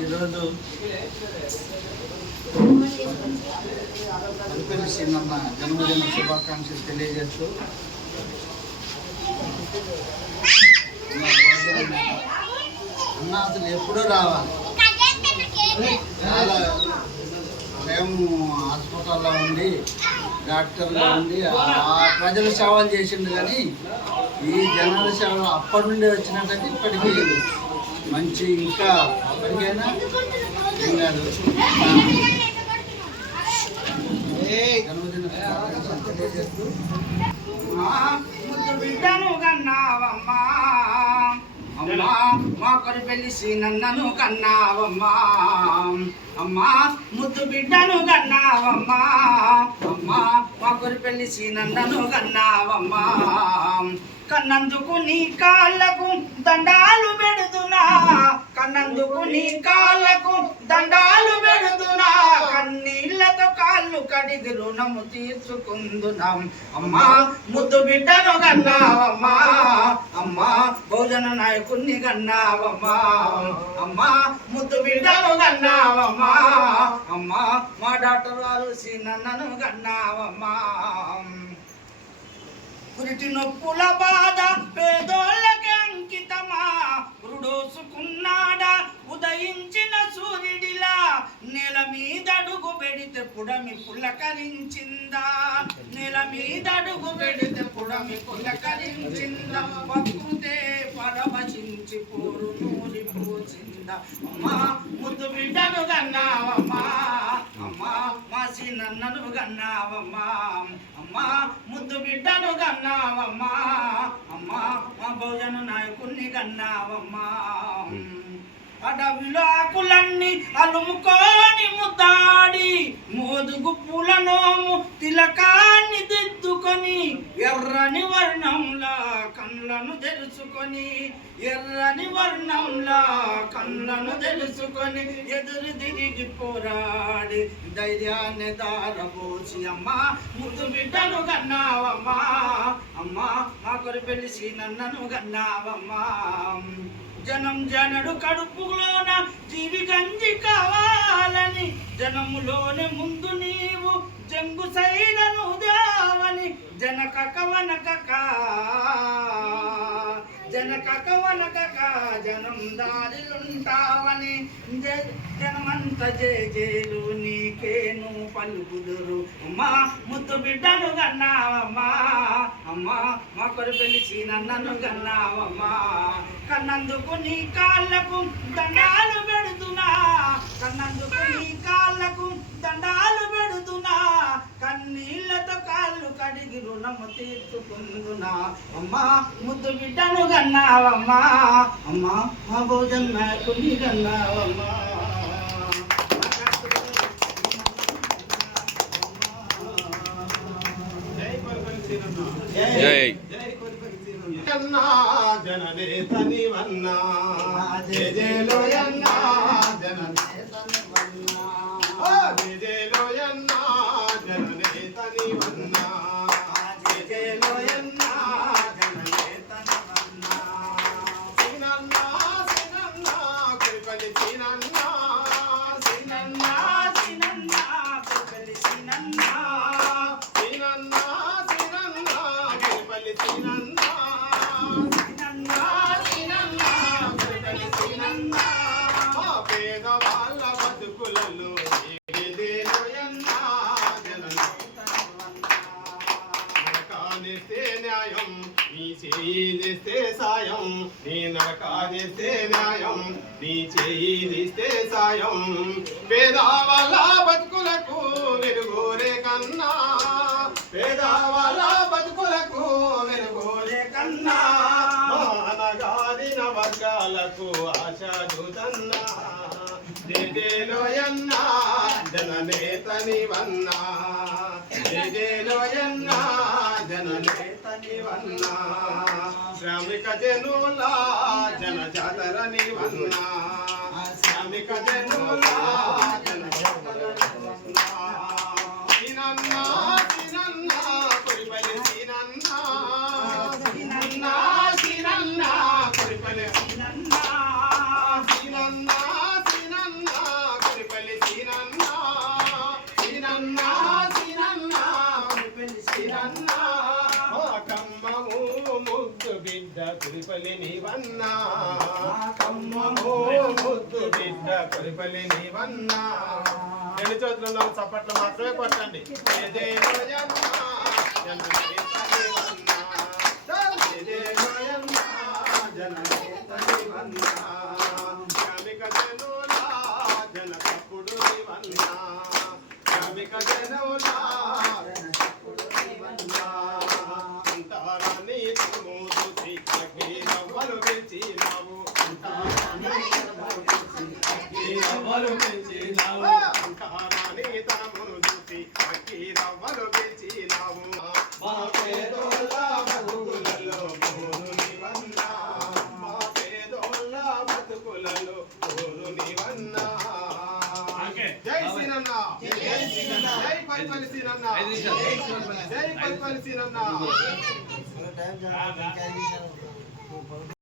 ఈరోజు అలిపల్లి సీనన్న జన్మదిన శుభాకాంక్షలు తెలియజేస్తూ అన్న అసలు ఎప్పుడూ రావాలి. చాలా మేము హాస్పిటల్లో ఉండి డాక్టర్లో ఉండి ప్రజల సేవలు చేసిండు, కానీ ఈ జనాల సేవలు అప్పటి నుండి వచ్చినట్టయితే ఇప్పటికీ మంచి ఇంకా ఇప్పటికైనా జన్మదిన తెలియజేస్తూ బిడ్డను కన్నావమ్మా అమ్మా మా కొరిపెల్లి సీనన్నను కన్నావమ్మా అమ్మా ముద్దు బిడ్డను కన్నావమ్మా అమ్మా మా కొరిపెల్లి సీనన్నను కన్నావమ్మా కన్నందుకు నీ కాళ్ళకు దండాలు పెడుతున్నా కన్నందుకు నీ కాళ్ళకు దండాలు పెడుతున్నా కన్నీళ్లతో కాళ్ళు కడిగి రుణము తీర్చుకుందున్నాం అమ్మా ముద్దు బిడ్డను కన్నావమ్మా అమ్మా భోజన నాయకుణ్ణి కన్నావమ్మా అమ్మా ముద్దు బిడ్డను కన్నావమ్మా అమ్మా మా డాక్టర్ వారు సీనన్నను కన్నావమ్మా పురిటి నొప్పుల బాధ పేదోళ్ళకి అంకితమా రుడోసుకున్నాడా ఉదయించిన సూర్యుడిలా నేల మీద అడుగు పెడితే పుడమి పులకరించిందా నేల మీద అడుగు పెడితే పుడమి పులకరించిందా పక్కుతే పరవశించి పోరు నూరి పోచిందా అమ్మా ముద్దు బిడ్డను కన్నావమ్మా అమ్మా మా సీనన్నను కన్నావమ్మా అమ్మా ముద్దు బిడ్డను కన్నావమ్మా అమ్మా మా భోజన నాయకుణ్ణి కన్నావమ్మా అడవిలో ఆకులన్నీ అలుముకొని ముద్దాడి మోదుగు పూల నోము తిలకాన్ని దిద్దుకొని ఎర్రని వర్ణంలా కళ్ళను తెలుసుకొని ఎర్రని వర్ణంలా కళ్ళను తెలుసుకొని ఎదురు తిరిగి పోరాడి ధైర్యాన్ని దారబోసి అమ్మా ముద్దు బిడ్డను కన్నావమ్మా అమ్మా మా కొరిపెల్లి సీనన్నను కన్నావమ్మా జనం జనడు కడుపులోన జీవి గంజి కావాలని జనములోనే ముందు నీవు జంగు సైలను దావని జనకక వనకక జనం దారిలుంటావని జనమంత జేజేలు నీకేను పలుకుదురు అమ్మా ముద్దు బిడ్డను కన్నావమ్మా అమ్మా మా కొరిపెల్లి సీనన్నను కన్నావమ్మా కన్నందుకు నీ కాళ్ళకు దండాలు పెడుతున్నా కన్నందుకు నీ కాళ్ళకు దండాలు పెడుతున్నా కన్నీళ్లతో కాళ్ళు కడిగి రుణము తీర్చుకుందునా అమ్మా ముద్దు బిడ్డను కన్నావమ్మా అమ్మా మా భోజన నాయకుని కన్నావమ్మా జననేతని వన్నా జయలోయన్నా జననేతని వన్నా జయలోయన్నా జననేతని వన్నా జయలోయన్నా జననేతని వన్నా సీనన్నా సీనన్నా కొరిపల్లి సీనన్నా సీనన్నా సీనన్నా కొరిపల్లి సీనన్నా సీనన్నా సీనన్నా కొరిపల్లి సీనన్నా పేదవాళ్ళ బతుకులలో నరకానిస్తే న్యాయం నీ చేయిస్తే సాయం నీ నరకానిస్తే న్యాయం నీ చేయిస్తే సాయం పేదవాళ్ళ బతుకులకు వెలుగోరే కన్నా పేదవాళ్ళ బతుకులకు వెలుగోరే కన్నా అనగారిన వర్గాలకు ఆశాదుతన్నా జయలోయన్నా జననేతని వన్నా జయలోయన్నా జననేతని వన్నా శ్రామిక జనుల జన జాతరని వన్నా శ్రామిక జనుల జన జాతరని వన్నా సీనన్నా సీనన్నా కొరిపల్లి సీనన్నా సీనన్నా సీనన్నా కొరిపల్లి సీనన్నా సీనన్నా నీవన్నా ఓ ముద్దు బిడ్డ కొరిపల్లి నీవన్నా రెండు చేతుల్లో చప్పట్లు మాత్రమే కొట్టండి జై శ్రీనన్న జై పరిపల్లి శ్రీనన్న జై పరిపల్లి శ్రీనన్న